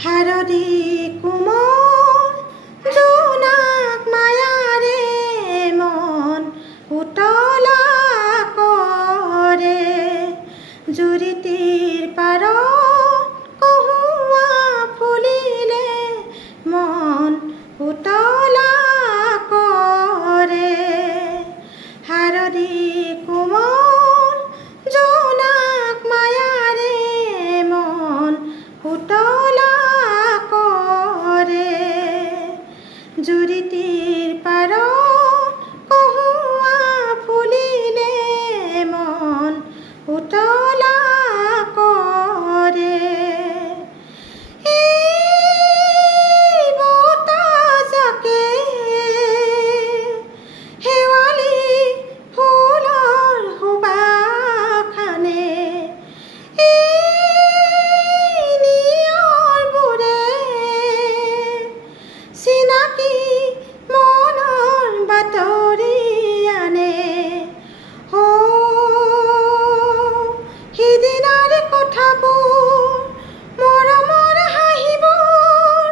হারদি কোমল জোনাক মায়ারে মন উতলা করে জুৰিটিৰ পাৰত কহুৱা ফুলিলে মন উতলা কৰে হাৰদি কোমল জোনাক মায়াৰে মন উতলা কৰে জুৰিটিৰ পাৰত কহুৱা ফুলিলে মন উতলা কৰে এই বতাহজাকে শেৱালি ফুলৰ সুবাস আনে এই নিয়ৰবোৰে চিনাকি মনৰ বাতৰি আনে সিদিনাৰ কথাবোৰ মৰমৰ হাঁহিবোৰ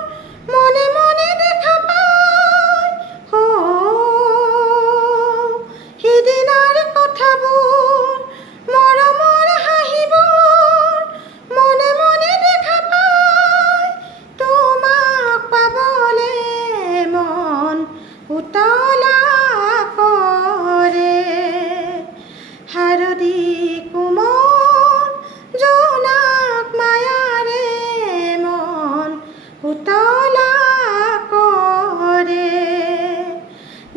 মনে মনে দেখা পায় সিদিনাৰ কথাবোৰ মৰমৰ হাঁহিবোৰ মনে মনে দেখা পায় তোমাক পাবলে মন উতলা কৰে হাৰদি কোমল জোনাক মায়াৰে মন উতলা কৰে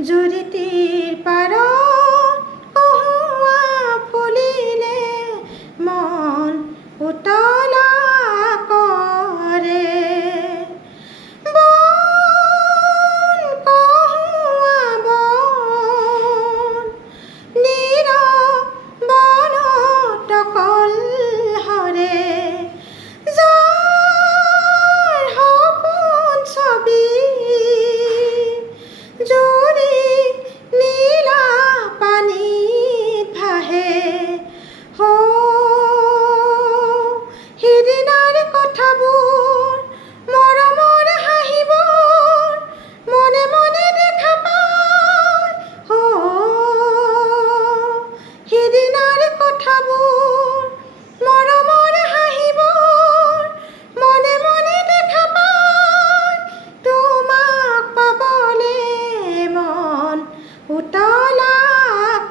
জুৰিটিৰ পাৰত কহুৱা ফুলিলে মন উতলা কৰে বন কহুৱা বন নীৰৱনত অকল হৰে যাৰ সপোন ছবি জুৰি নীলা পানীত ভাহে সিদিনাৰ কথাবোৰ মৰমৰ হাঁহিবোৰ মনে মনে দেখা পায় সিদিনাৰ কথাবোৰ মৰমৰ হাঁহিবোৰ মনে মনে দেখা পায় তোমাক পাবলে মন উতলা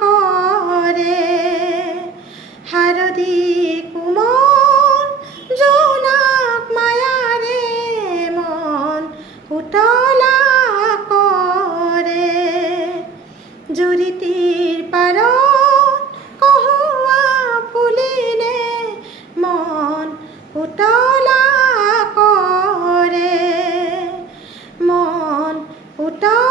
কৰে হাৰদি কোমল জোনাক মায়াৰে মন উতলা কৰে জুৰিটিৰ পাৰত কহুৱা ফুলিলে মন উতলা কৰে মন উতলা